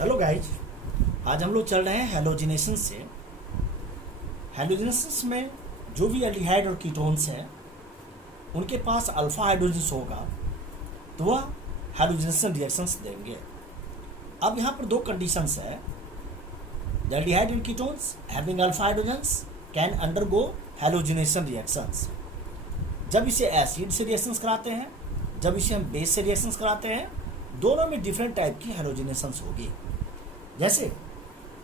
Hello guys, आज हम लोग चल रहे हैं हैलोजिनेशन से। हैलोजिनेशन में जो भी एल्डिहाइड और कीटोन्स हैं उनके पास अल्फा हाइड्रोजन्स होगा तो वह हैलोजिनेशन रिएक्शंस देंगे। अब यहाँ पर दो कंडीशंस है। The aldehyde and ketones having alpha hydrogens can undergo halogenation reactions. जब इसे एसिड से रिएक्शंस कराते हैं, जब इसे हम बेस से रिएक्शंस कराते हैं, दोनों में डिफरेंट टाइप की हैलोजिनेशंस होगी। जैसे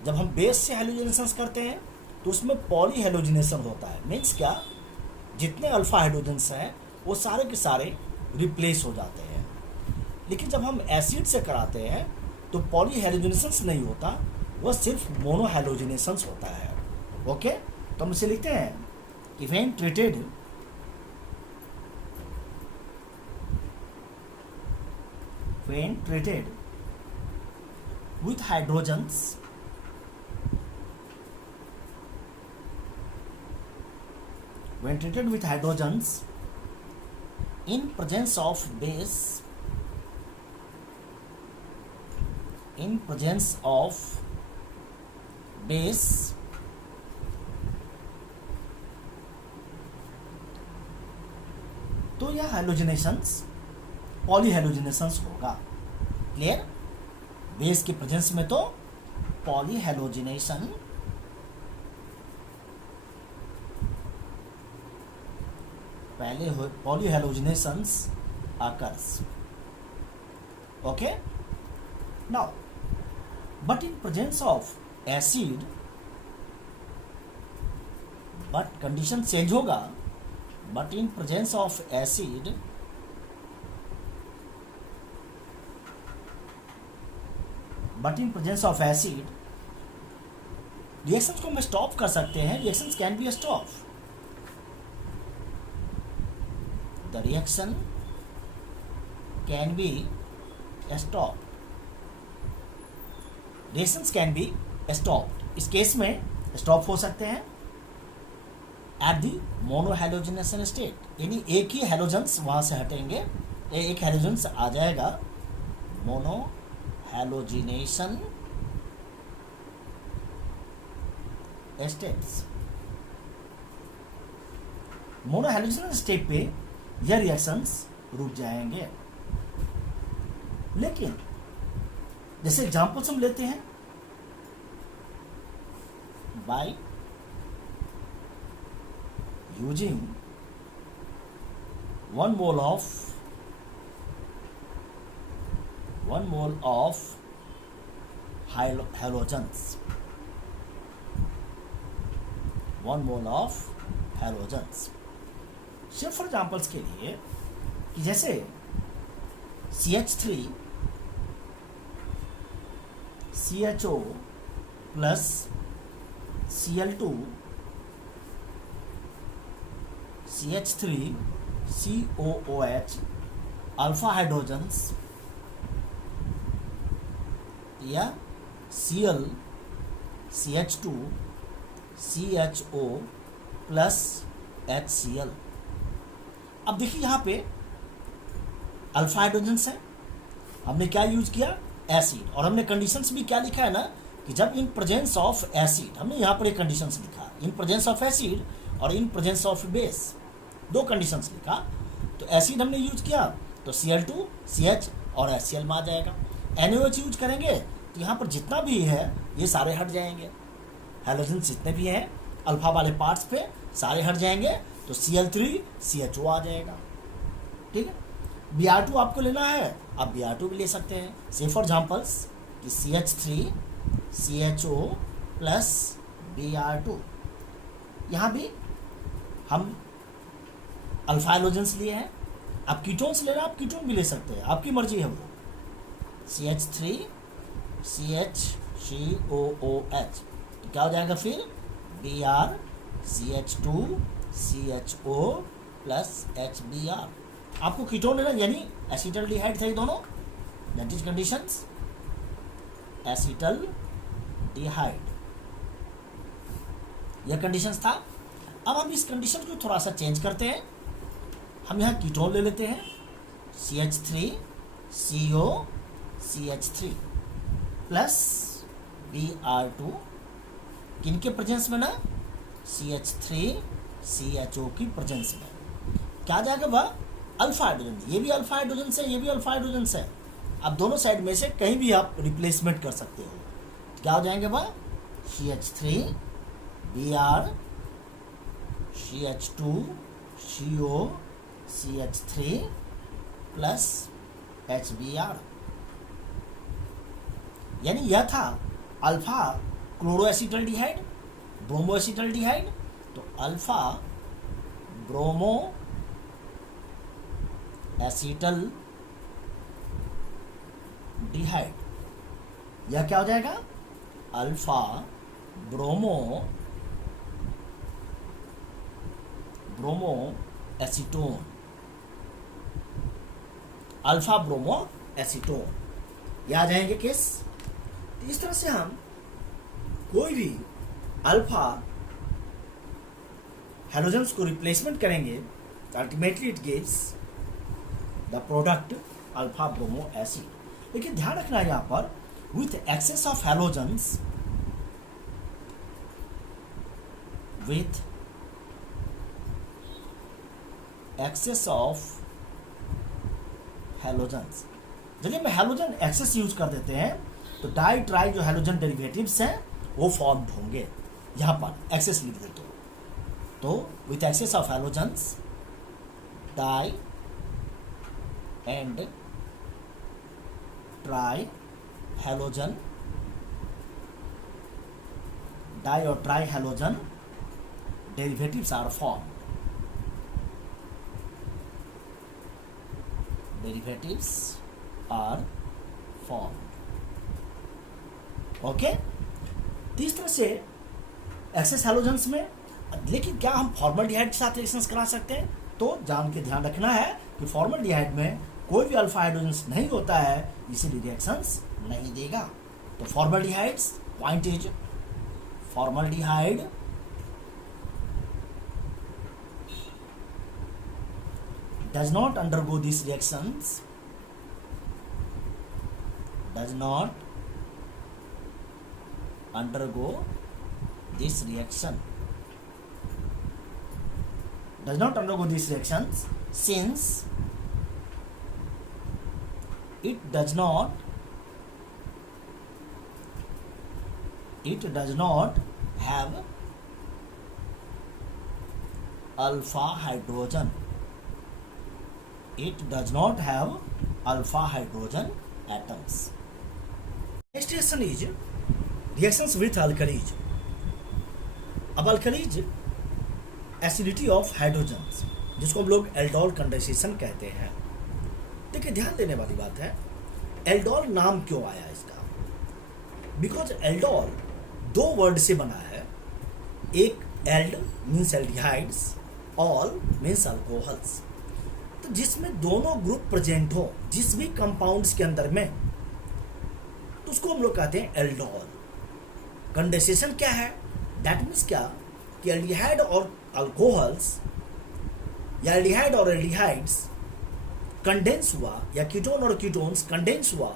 जब हम बेस से हैलोजिनेशंस करते हैं तो उसमें पॉली हैलोजिनेशन होता है। मीन्स क्या, जितने अल्फा हाइड्रोजन्स हैं वो सारे के सारे रिप्लेस हो जाते हैं। लेकिन जब हम एसिड से कराते हैं तो पॉली हैलोजिनेशंस नहीं होता, वह सिर्फ मोनो हैलोजिनेशंस होता है। ओके, तो हम इसे लिखते हैं कि when treated with hydrogens when treated with hydrogens in presence of base तो यह हैलोजिनेशंस पॉली हैलोजिनेशंस होगा। क्लियर? बेस के प्रेजेंस में तो पॉली हैलोजिनेशन, पहले poly हैलोजिनेशंस occurs. Okay? Now, but in presence of acid, but condition change होगा। but in presence of acid reactions को हम स्टॉप कर सकते हैं। Reactions can be stop. The reaction can be stop. Reactions can be stop. इस case में stop हो सकते हैं at the mono halogenation state, यानी एक ही हैलोजन्स वहां से हटेंगे, एक हैलोजन्स आ जाएगा mono halogenation states. Mono halogenation state पे यह रिएक्शंस रुक जाएंगे। लेकिन जैसे एग्जांपल्स हम लेते हैं, by using 1 mole of halogens, 1 mole of halogens। सिर्फ फॉर एग्जाम्पल्स के लिए कि जैसे CH3 CHO plus Cl2 CH3 COOH alpha hydrogens, या Cl CH2 CHO plus HCl। अब देखिए यहाँ पे अल्फा हाइड्रोजन्स है, हमने क्या यूज किया, एसिड। और हमने कंडीशंस भी क्या लिखा है ना, कि जब इन प्रेजेंस ऑफ एसिड, हमने यहाँ पर एक कंडीशंस लिखा, इन प्रेजेंस ऑफ एसिड और इन प्रेजेंस ऑफ बेस, दो कंडीशंस लिखा। तो एसिड हमने यूज किया तो Cl2 CH और HCl में आ जाएगा। NaOH यूज करेंगे तो यहाँ पर जितना भी है ये सारे हट जाएंगे। हैलोजन जितने भी हैं अल्फा वाले पार्ट्स पे सारे हट जाएंगे, तो Cl3 CHO आ जाएगा। ठीक है, Br2 आपको लेना है, आप Br2 भी ले सकते हैं। से फॉर एग्जाम्पल्स कि CH3 CHO प्लस Br2, यहाँ भी हम अल्फा हैलोजेंस लिए हैं। आप कीटोन्स ले रहे हैं, आप कीटोन भी ले सकते हैं, आपकी मर्जी है वो। CH3 CHCOOH तो क्या हो जाएगा फिर, Br CH2 CHO plus HBr। आपको कीटोन लेना, यानी एसिटल्डिहाइड थे दोनों, दैट इज कंडीशंस एसिटल्डिहाइड, यह कंडीशंस था। अब हम इस कंडीशन को थोड़ा सा चेंज करते हैं। हम यहाँ कीटोन ले लेते हैं CH3CO CH3 प्लस Br2 किनके प्रेजेंस में ना, CH3CHO की प्रेजेंस में क्या आ जाएगा वह अल्फा हाइड्रोजन, ये भी अल्फा हाइड्रोजन से, ये भी अल्फा हाइड्रोजन से। अब दोनों साइड में से कहीं भी आप रिप्लेसमेंट कर सकते हो, क्या हो जाएंगे वह CH3 Br CH2 CO CH3 plus HBr, यानी यह था अल्फा क्लोरोएसिटल्डिहाइड ब्रोमोएसिटल्डिहाइड, तो अल्फा ब्रोमो एसिटल डिहाइड, यह क्या हो जाएगा alpha bromo acetone, alpha bromo acetone, ये आ जाएंगे केस। इस तरह से हम कोई भी अल्फा हैलोजेंस को रिप्लेसमेंट करेंगे, ultimately it gives the product alpha bromo acid. लेकिन ध्यान रखना है यहाँ पर, with excess of halogens, with excess of halogens, जब हम हैलोजन एक्सेस यूज कर देते हैं तो डाई ट्राई जो हैलोजन डेरिवेटिव्स हैं वो फॉर्म होंगे। यहाँ पर एक्सेस लिख देते हो तो with excess of halogens di and tri halogen, di और tri halogen derivatives are form, derivatives are formed। Okay, इस तरह से एक्सेस हैलोजेंस में, लेकिन क्या हम फॉर्मल्डिहाइड के साथ रिएक्शंस करा सकते हैं? तो जान के ध्यान रखना है कि फॉर्मल्डिहाइड में कोई भी अल्फा हाइड्रोजन नहीं होता है, इसीलिए रिएक्शंस नहीं देगा। तो formaldehydes, point is formaldehyde does not undergo these reactions, does not undergo this reaction, does not undergo these reactions since it does not have alpha hydrogen, it does not have alpha hydrogen atoms। Next reaction is reactions with alkalis। अब alkalis acidity of hydrogens, जिसको हम लोग aldol condensation कहते हैं। देखिए ध्यान देने वाली बात है, एल्डोल नाम क्यों आया इसका? बिकॉज एल्डोल दो वर्ड से बना है, एक ald means aldehydes, all means alcohols, तो जिसमें दोनों ग्रुप प्रेजेंट हो जिस भी कंपाउंड्स के अंदर में, तो उसको हम लोग कहते हैं एल्डोल। कंडेंसेशन क्या है? दैट मीन्स क्या कि एल्डिहाइड और अल्कोहल्स या एल्डिहाइड और एल्डिहाइड्स कंडेंस हुआ, या कीटोन और कीटोन्स कंडेंस हुआ,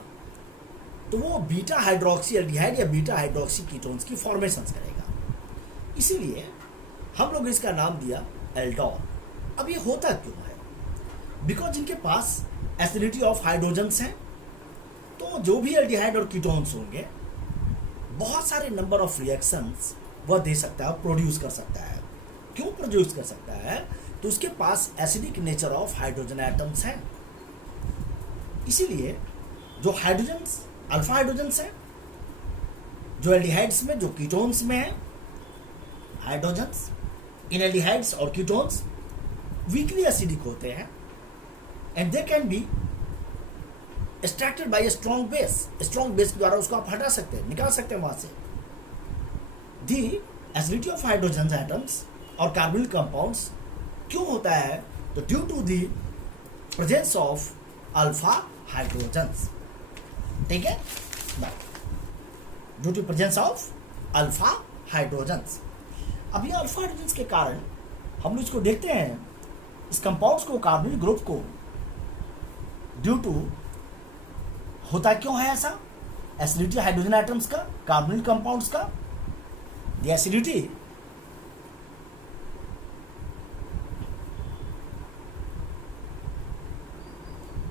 तो वो बीटा हाइड्रोक्सी एल्डिहाइड या बीटा हाइड्रोक्सी कीटोन्स की फॉर्मेशंस करेगा। इसीलिए हम लोग इसका नाम दिया एल्डोल। अब ये होता क्यों है? बिकॉज इनके पास एसिडिटी ऑफ हाइड्रोजन्स हैं, तो जो भी एल्डिहाइड और कीटोन्स होंगे बहुत सारे नंबर ऑफ रिएक्शंस वह दे सकता है, प्रोड्यूस कर सकता है। क्यों प्रोड्यूस कर सकता है? तो उसके पास acidic nature of hydrogen atoms हैं। इसीलिए जो हाइड्रोजन्स अल्फा हाइड्रोजन्स हैं, जो एल्डिहाइड्स में, जो कीटोन्स में है हाइड्रोजन्स, इन एल्डिहाइड्स और कीटोन्स वीकली एसिडिक होते हैं, and they can be extracted bye a strong base. Strong base के द्वारा उसको आप हटा सकते हैं, निकाल सकते हैं वहां से। The acidity of hydrogen atoms और कार्बोनिल कंपाउंड्स क्यों होता है? तो due to the presence of alpha hydrogens. ठीक है, due to presence of alpha hydrogens. अब ये अल्फा हाइड्रोजन्स के कारण हम लोग इसको देखते हैं, इस कंपाउंड्स को, कार्बोनिल ग्रुप को, ड्यू टू होता क्यों है ऐसा? एसिडिटी हाइड्रोजन एटम्स का, कार्बोनिल कंपाउंड्स का, the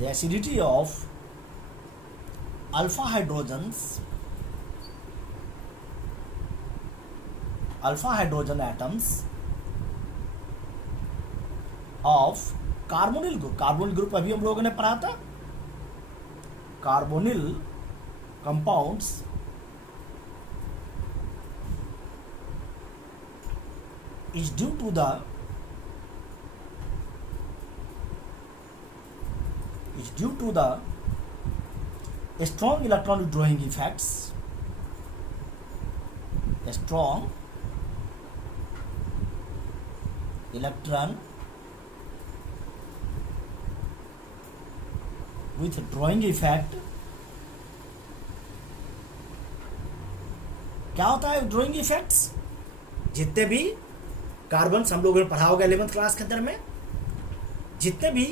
acidity of alpha hydrogen atoms of carbonyl group अभी हम लोगों ने पढ़ा था, carbonyl compounds is due to the strong electron withdrawing effects, strong electron withdrawing effect। क्या होता है विथड्रॉइंग इफेक्ट्स? जितने भी कार्बन्स हम लोगों ने पढ़ा होगा 11th क्लास के अंदर में, जितने भी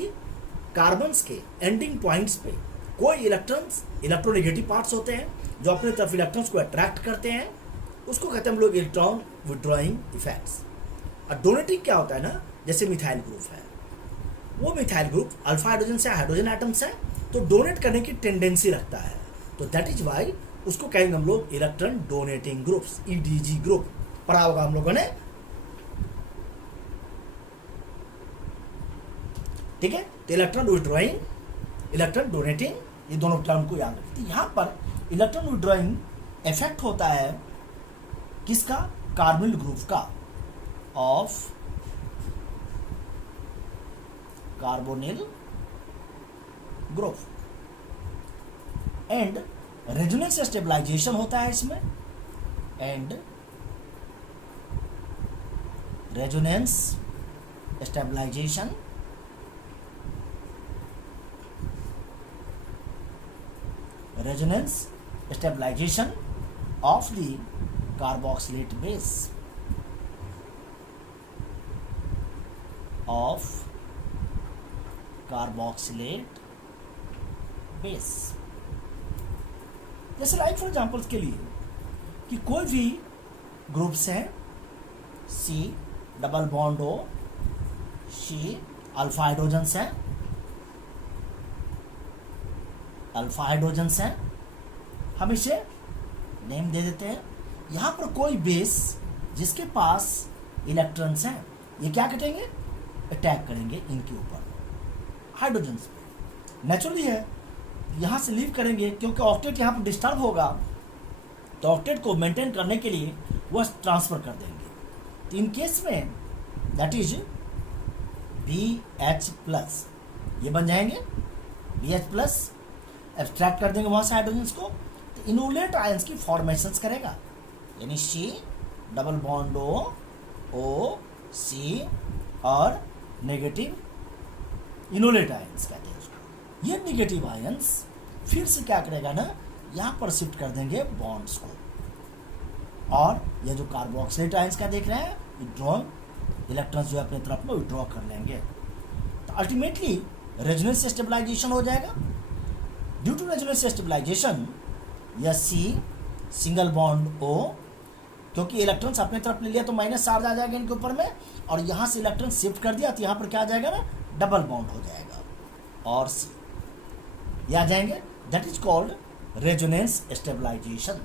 कार्बन्स के एंडिंग पॉइंट्स पे कोई इलेक्ट्रोनेगेटिव पार्ट्स होते हैं जो अपने तरफ इलेक्ट्रॉन्स को अट्रैक्ट करते हैं, उसको कहते हैं हम लोग इलेक्ट्रॉन विथड्रॉइंग इफेक्ट्स। और डोनेटिंग क्या होता है ना, जैसे मिथाइल ग्रुप है, वो मिथाइल ग्रुप अल्फा हाइड्रोजन से हाइड्रोजन एटम्स है, तो डोनेट करने की टेंडेंसी रखता है, तो दैट इज वाई उसको कहेंगे हम लोग electron donating groups, EDG group पढ़ा होगा हम लोगों ने, ठीक है। तो इलेक्ट्रॉन विथड्रॉइंग, इलेक्ट्रॉन डोनेटिंग, ये दोनों टर्म को याद रखते हैं। यहां पर इलेक्ट्रॉन विथड्रॉइंग इफेक्ट होता है किसका? कार्बोनिल ग्रुप का, of carbonyl group. And resonance stabilisation होता है इसमें, and resonance stabilisation of the carboxylate base, of carboxylate base। जैसे लाइक फॉर एग्जाम्पल्स के लिए कि कोई भी ग्रुप्स हैं, C double bond O, C alpha hydrogens हैं, हम इसे नेम दे देते हैं। यहां पर कोई बेस जिसके पास इलेक्ट्रॉन्स हैं, ये क्या करेंगे? अटैक करेंगे इनके ऊपर, हाइड्रोजन्स पे। नेचुरली है, यहां से लीव करेंगे क्योंकि ऑक्टेट यहां पर डिस्टर्ब होगा, तो ऑक्टेट को मेंटेन करने के लिए वह ट्रांसफर कर देंगे। तो इन केस में दैट इज BH+, ये बन जाएंगे BH+, एब्स्ट्रैक्ट कर देंगे वहां से हाइड्रोजन्स को, तो इनोलेट आयंस की फॉर्मेशंस करेगा, यानी C double bond O C और नेगेटिव इनोलेट आयंस कहते हैं उसको। ये नेगेटिव आयंस फिर से क्या करेगा ना, यहाँ पर शिफ्ट कर देंगे बॉन्ड्स को, और ये जो कार्बोक्सिलेट आयंस का देख रहे हैं, विड्रॉल इलेक्ट्रॉन्स जो है अपने तरफ में विड्रॉ कर लेंगे, तो अल्टीमेटली रेजोनेंस स्टेबलाइजेशन हो जाएगा। ड्यू टू रेजोनेंस स्टेबलाइजेशन या C सिंगल बॉन्ड O, क्योंकि इलेक्ट्रॉन्स अपने तरफ ले लिया तो माइनस चार्ज आ जाएगा इनके ऊपर में, और यहाँ से इलेक्ट्रॉन शिफ्ट कर दिया तो यहाँ पर क्या आ जाएगा ना, डबल बॉन्ड हो जाएगा, और C ये आ जाएंगे। That is called resonance stabilisation.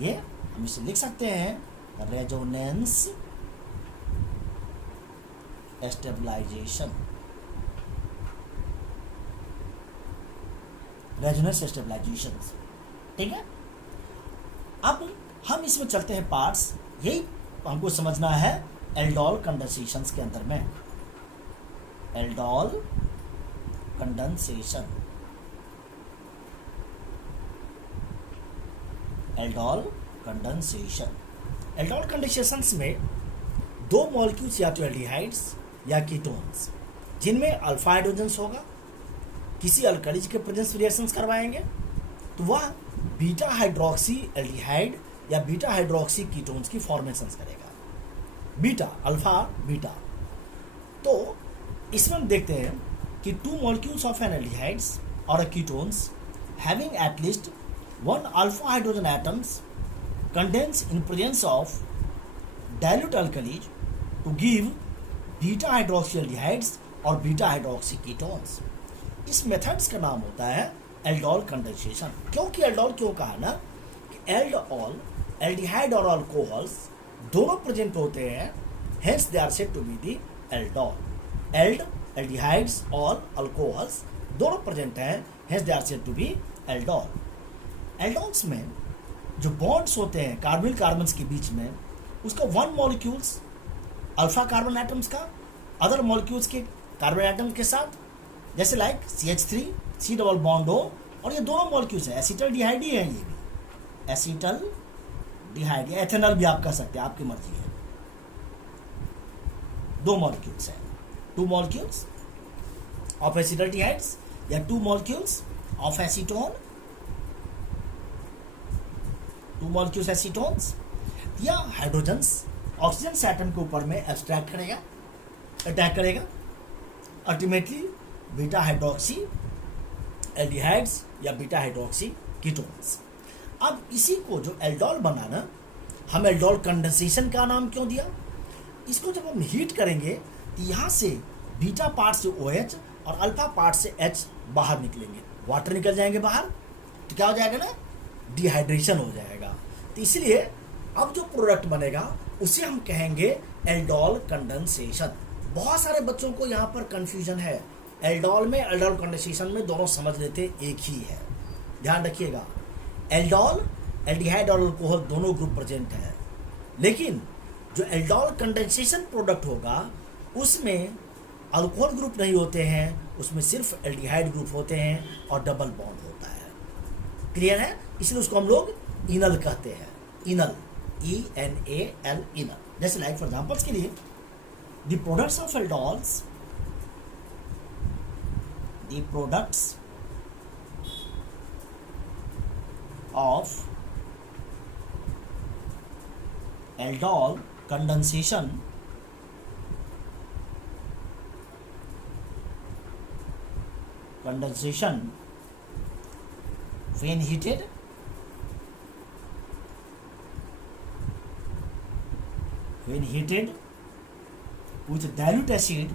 ये हम इसे लिख सकते हैं रेजोनेंस स्टेबलाइजेशन, रेजोनेंस स्टेबलाइजेशन, ठीक है। अब हम इसमें चलते हैं पार्ट्स, यही हमको समझना है एल्डोल कंडेंसेशंस के अंदर में। Aldol condensation, aldol condensation, aldol condensations में दो मॉलिक्यूल्स या तो एल्डिहाइड्स या कीटोन्स जिनमें अल्फा हाइड्रोजन्स होगा, किसी अल्कलीज के प्रेजेंस रिएक्शंस करवाएंगे तो वह बीटा हाइड्रोक्सी एल्डिहाइड या बीटा हाइड्रोक्सी कीटोन्स की फॉर्मेशंस करेगा, बीटा अल्फा बीटा। तो इसमें हम देखते हैं कि two molecules of an aldehydes और ketones having at least one alpha hydrogen atoms condense in presence of dilute alkalis to give beta hydroxy aldehydes और बीटा हाइड्रोक्सी कीटोन्स। इस मेथड्स का नाम होता है एल्डोल कंडेंसेशन। क्योंकि एल्डोल क्यों कहा ना कि एल्डोल एल्डिहाइड और अल्कोहल्स दोनों प्रेजेंट होते हैं, hence they are said to be the aldol. Aldehydes और अल्कोहल्स दोनों प्रेजेंट हैं, hence they are said to be aldol. Aldols में जो बॉन्ड्स होते हैं कार्बन कार्बन्स के बीच में, उसका one molecules alpha carbon atoms का अदर मॉलिक्यूल्स के कार्बन एटम के साथ, जैसे like CH3 C double bond हो, और ये दोनों मॉलिक्यूल्स हैं, एसिटल डिहाइड ही है, ये भी एसिटल डिहाइड, एथेनॉल भी आप कह सकते हैं, आपकी मर्जी है। दो मॉलिक्यूल्स हैं, two molecules of acetaldehydes या two molecules of acetone, two molecules acetones, या हाइड्रोजन्स ऑक्सीजन से एटम के ऊपर में एब्स्ट्रैक्ट करेगा, अटैक करेगा, अल्टीमेटली बीटा हाइड्रोक्सी एल्डिहाइड्स या बीटा हाइड्रोक्सी कीटोन्स। अब इसी को जो एल्डोल बनाना, हम एल्डोल कंडेंसेशन का नाम क्यों दिया? इसको जब हम हीट करेंगे तो यहाँ से बीटा पार्ट से OH और अल्फा पार्ट से H बाहर निकलेंगे, वाटर निकल जाएंगे बाहर, तो क्या हो जाएगा ना, डिहाइड्रेशन हो जाएगा। तो इसलिए अब जो प्रोडक्ट बनेगा उसे हम कहेंगे एल्डोल कंडेंसेशन। बहुत सारे बच्चों को यहाँ पर कंफ्यूजन है, एल्डोल में एल्डोल कंडेंसेशन में दोनों समझ लेते एक ही है। ध्यान रखिएगा, एल्डोल एल्डिहाइड और अल्कोहल दोनों ग्रुप प्रेजेंट है, लेकिन जो एल्डोल कंडेंसेशन प्रोडक्ट होगा उसमें अल्कोहल ग्रुप नहीं होते हैं, उसमें सिर्फ एल्डिहाइड ग्रुप होते हैं और डबल बॉन्ड होता है। क्लियर है? इसलिए उसको हम लोग इनल कहते हैं, इनल, ENAL, इनल। जैसे लाइक फॉर एग्जांपल्स के लिए the products of aldols, the products of aldol condensation when heated with dilute acid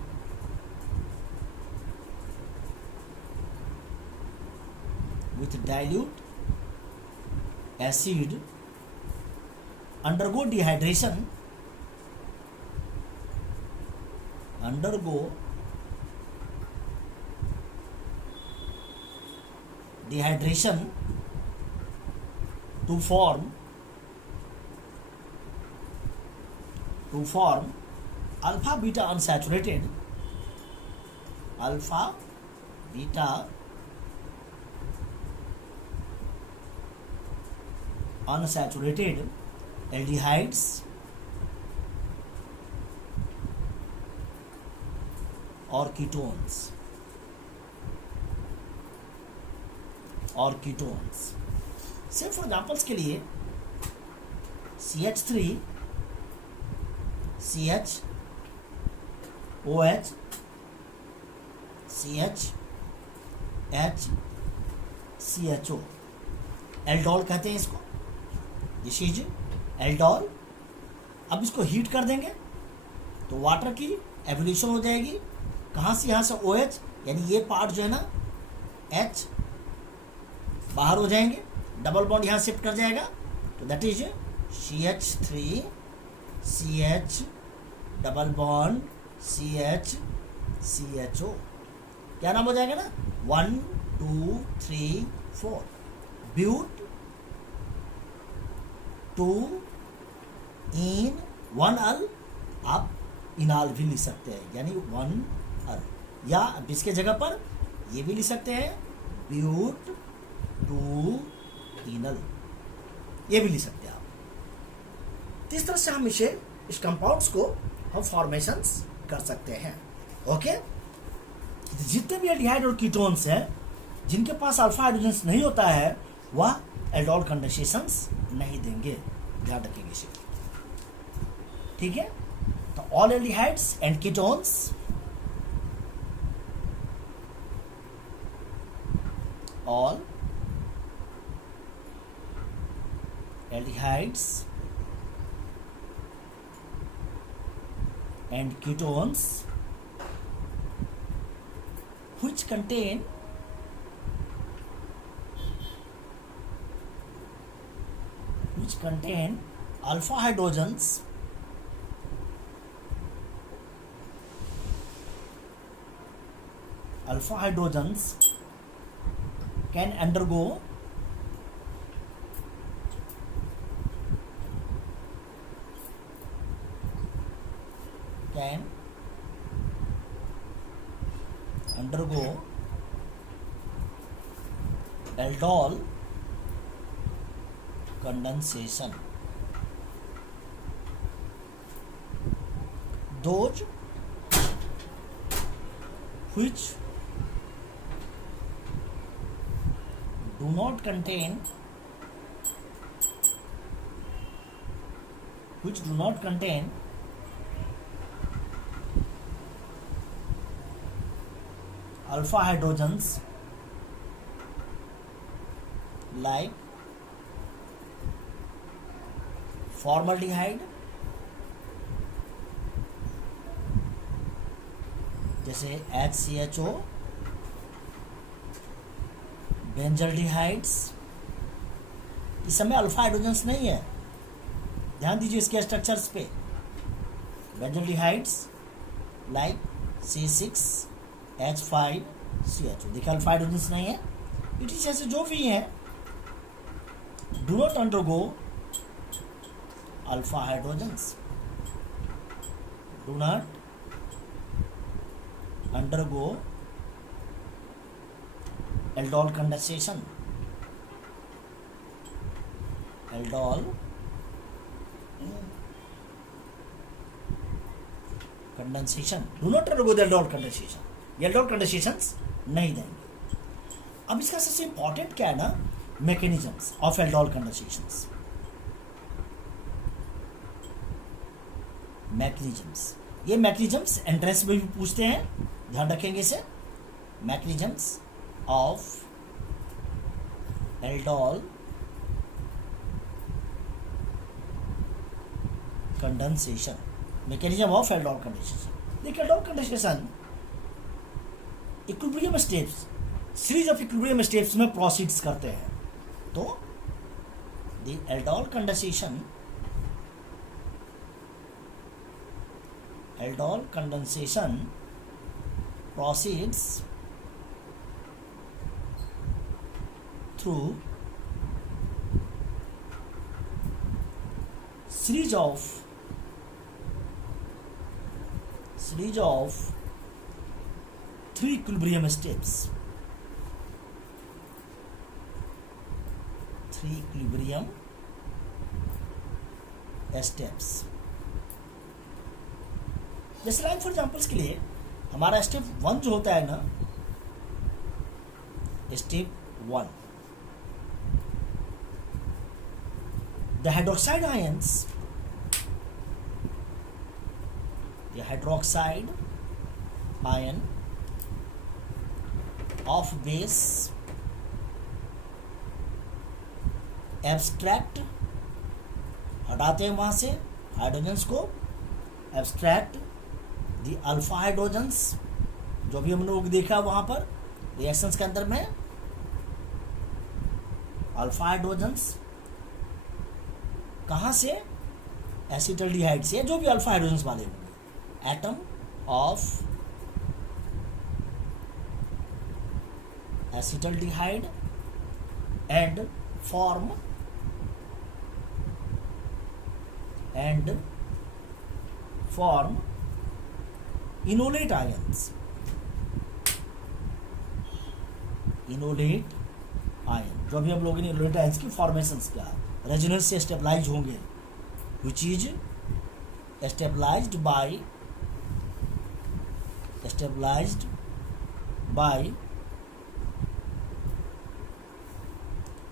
undergo dehydration to form alpha beta unsaturated aldehydes और कीटोन्स सिर्फ फॉर एग्जाम्पल्स के लिए CH3 CH OH CH H CHO, aldol कहते हैं इसको, this is aldol. अब इसको heat कर देंगे तो वाटर की एवोल्यूशन हो जाएगी, कहाँ से, यहाँ से OH, यानी ये पार्ट जो है ना H बाहर हो जाएंगे, डबल बॉन्ड यहाँ शिफ्ट कर जाएगा, तो that is CH3 CH double bond CH CHO, क्या नाम हो जाएगा ना, 1 2 3 4 ब्यूट 2 इन 1 अल, आप इनाल भी लिख सकते हैं, यानी 1 अल, या अब इसके जगह पर ये भी लिख सकते हैं ब्यूट 2 इनल, ये भी लिख सकते हैं आप। तो इस तरह से हम इस कंपाउंड्स को हम फॉर्मेशंस कर सकते हैं। ओके, जितने भी एल्डिहाइड और कीटोन्स हैं जिनके पास अल्फा हाइड्रोजन्स नहीं होता है वह एल्डोल कंडेंसेशंस नहीं देंगे, ध्यान रखेंगे इसे। ठीक है, तो all aldehydes and ketones all aldehydes and ketones which contain alpha hydrogens can undergo aldol condensation. Those which do not contain alpha hydrogens like formaldehyde, जैसे HCHO, बेंजल्डिहाइड्स, इस समय अल्फा हाइड्रोजन्स नहीं है, ध्यान दीजिए इसके स्ट्रक्चर्स पे. बेंजल्डिहाइड्स लाइक C6H5CHO, देखिए अल्फा हाइड्रोजन्स नहीं है. इट इज ऐसे जो भी हैं do not undergo alpha hydrogens, do not undergo aldol condensation, do not undergo the aldol condensation. ये aldol condensations नहीं देंगे. अब इसका सबसे इंपॉर्टेंट क्या है ना, mechanisms of aldol condensations. Mechanisms, ये मैकेनिज्म्स एंट्रेंस में भी पूछते हैं, ध्यान रखेंगे इसे. Mechanisms of aldol condensation. Mechanism of aldol condensation. देखिए aldol condensation equilibrium steps, series of equilibrium steps में प्रोसीड्स करते हैं. तो the aldol condensation proceeds through series of three equilibrium steps. जैसे लाइक फॉर एग्जाम्पल्स के लिए हमारा स्टेप 1 जो होता है ना, step 1, the hydroxide ion of base abstract, हटाते हैं वहां से हाइड्रोजन्स को, एब्स्ट्रैक्ट दी अल्फा हाइड्रोजन्स, जो भी हम लोग देखा वहां पर रिएक्शंस के अंदर में, अल्फा हाइड्रोजन्स कहां से, एसिटल्डिहाइड से, जो भी अल्फा हाइड्रोजन्स वाले होंगे, atom of acetaldehyde and form enolate ions. Enolate ion, जो भी हम लोगों ने इनोलेट आयंस की फॉर्मेशंस किया, रेजोनेंस से स्टेबलाइज होंगे, which is stabilised by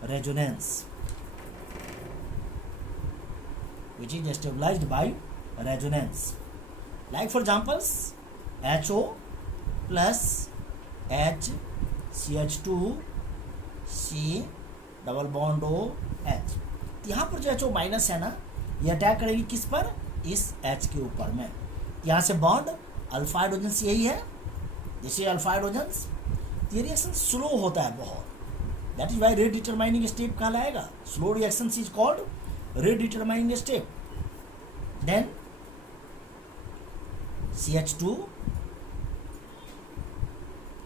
resonance, which is stabilized by resonance. Like for examples, HO plus H, CH2, C, double bond O, H. यहाँ पर जो एच ओ माइनस है ना, ये अटैक करेगी किस पर, इस एच के ऊपर में। यहाँ से बॉन्ड अल्फा हाइड्रोजन यही है, दिस इज अल्फा हाइड्रोजन। ये रिएक्शन स्लो होता है बहुत, that is why rate determining step कहलाएगा। Slow reaction is called rate determining step. Then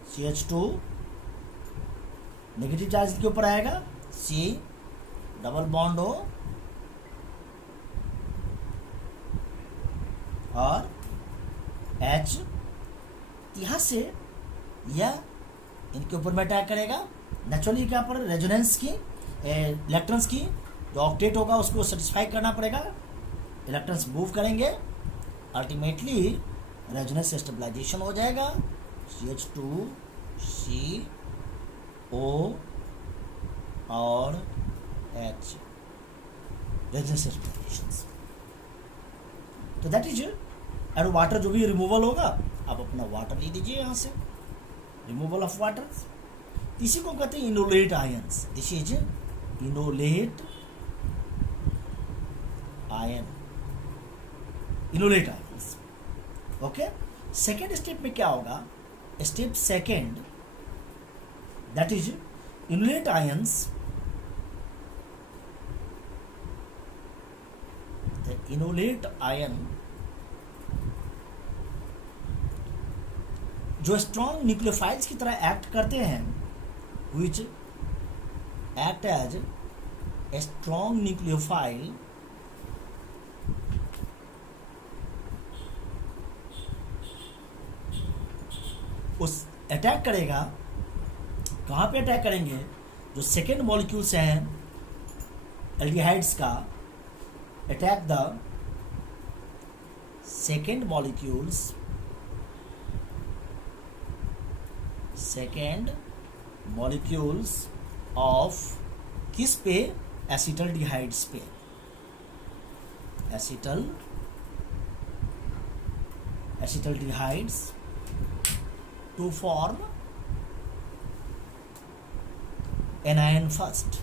CH2 negative charge के ऊपर आएगा, C डबल बॉन्ड O और H, यहाँ से यह इनके ऊपर में अटैक करेगा। नेचुरली क्या पर रेजोनेंस की इलेक्ट्रॉन्स की जो ऑक्टेट होगा उसको सेटिस्फाई करना पड़ेगा, इलेक्ट्रॉन्स मूव करेंगे, अल्टीमेटली रेजोनेंस स्टेबलाइजेशन हो जाएगा। CH2 CO और H, रेजोनेंस स्टेबलाइजेशन। तो दैट इज, और वाटर जो भी रिमूवल होगा, आप अपना वाटर ले दीजिए यहाँ से, रिमूवल ऑफ वाटर। इसी को कहते हैं enolate ions, this is enolate ion, enolate ions. Okay, second step में क्या होगा, step second, that is enolate ions. The enolate ion जो स्ट्रॉन्ग न्यूक्लियोफाइल्स की तरह एक्ट करते हैं, which act as a strong nucleophile उस अटैक करेगा, कहाँ पे अटैक करेंगे, जो सेकेंड मॉलिक्यूल्स हैं एल्डिहाइड्स का, attack the second molecules of किस पे, एसिटल्डिहाइड्स पे, acetaldehydes to form anion first,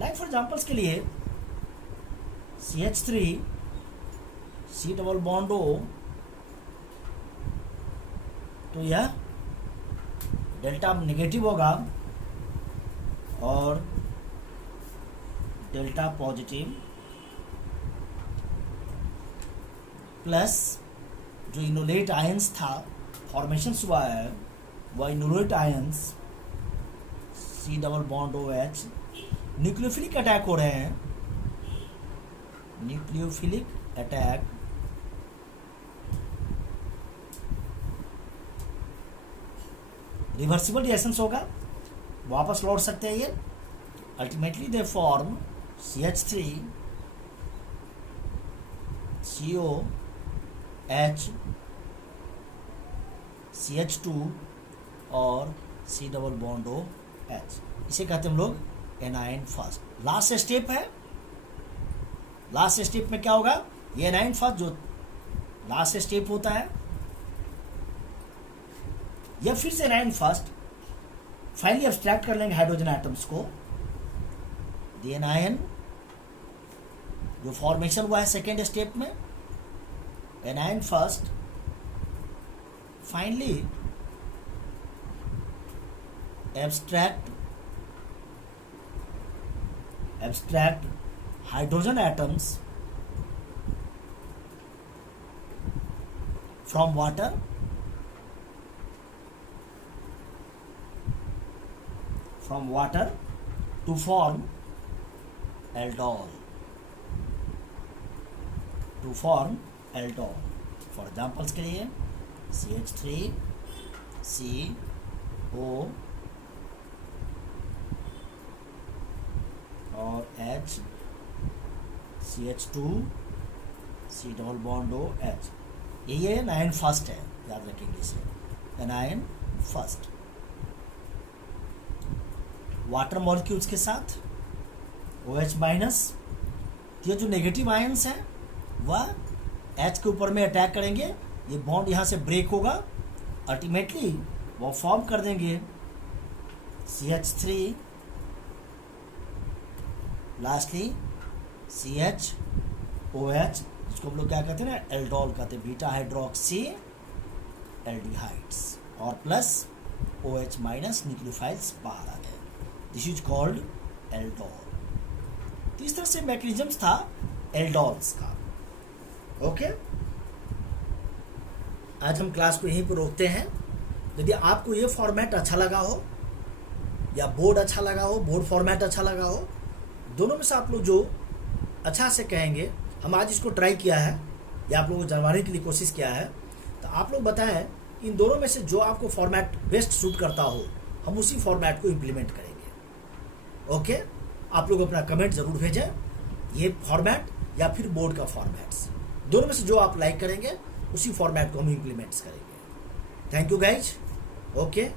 like for examples के लिए CH3 C double bond O, तो यह डेल्टा नेगेटिव होगा और डेल्टा पॉजिटिव, प्लस जो इनोलेट आयंस था फॉर्मेशन हुआ है, वह enolate ions C double bond OH nucleophilic attack हो रहे हैं, न्यूक्लियोफिलिक अटैक रिवर्सिबल रिएक्शंस होगा, वापस लौट सकते हैं ये। Ultimately they form CH3 CO H CH2 और C double bond O H, इसे कहते हैं हम लोग एनायन फर्स्ट। लास्ट स्टेप है, लास्ट स्टेप में क्या होगा, ये एनायन फर्स्ट जो लास्ट स्टेप होता है, यह फिर से एनायन फर्स्ट फाइनली एब्स्ट्रैक्ट कर लेंगे हाइड्रोजन एटम्स को। द एनायन जो फॉर्मेशन हुआ है सेकेंड स्टेप में, anion first finally abstract hydrogen atoms from water, to form aldol, for examples के लिए CH3 CO और H CH2 C double bond OH, ये एनायन फर्स्ट है, याद रखेंगे इसे, एनायन फर्स्ट। वाटर मॉलिक्यूल्स के साथ OH माइनस, ये जो नेगेटिव आयंस हैं वह H के ऊपर में अटैक करेंगे, ये बॉन्ड यहाँ से ब्रेक होगा, अल्टीमेटली वो फॉर्म कर देंगे CH3, लास्टली CHOH, जिसको हम लोग क्या कहते हैं ना, एल्डोल कहते हैं, बीटा हाइड्रोक्सी एल्डिहाइड्स, और प्लस OH माइनस न्यूक्लियोफाइल्स बाहर आ गए। This is called aldol. तो इस तरह से मैकेनिज्म्स था एल्डोल्स का। ओके, आज हम क्लास को यहीं पर रोकते हैं। यदि आपको ये फॉर्मेट अच्छा लगा हो या बोर्ड अच्छा लगा हो, बोर्ड फॉर्मेट अच्छा लगा हो, दोनों में से आप लोग जो अच्छा से कहेंगे, हम आज इसको ट्राई किया है या आप लोगों को जानवाने के लिए कोशिश किया है, तो आप लोग बताएं इन दोनों में से जो आपको फॉर्मेट बेस्ट सूट करता हो, हम उसी फॉर्मेट को इम्प्लीमेंट करेंगे। ओके, आप लोग अपना कमेंट ज़रूर भेजें, ये फॉर्मेट या फिर बोर्ड का फॉर्मेट्स, दोनों में से जो आप लाइक करेंगे उसी फॉर्मेट को हम इम्प्लीमेंट्स करेंगे। Thank you guys. ओके।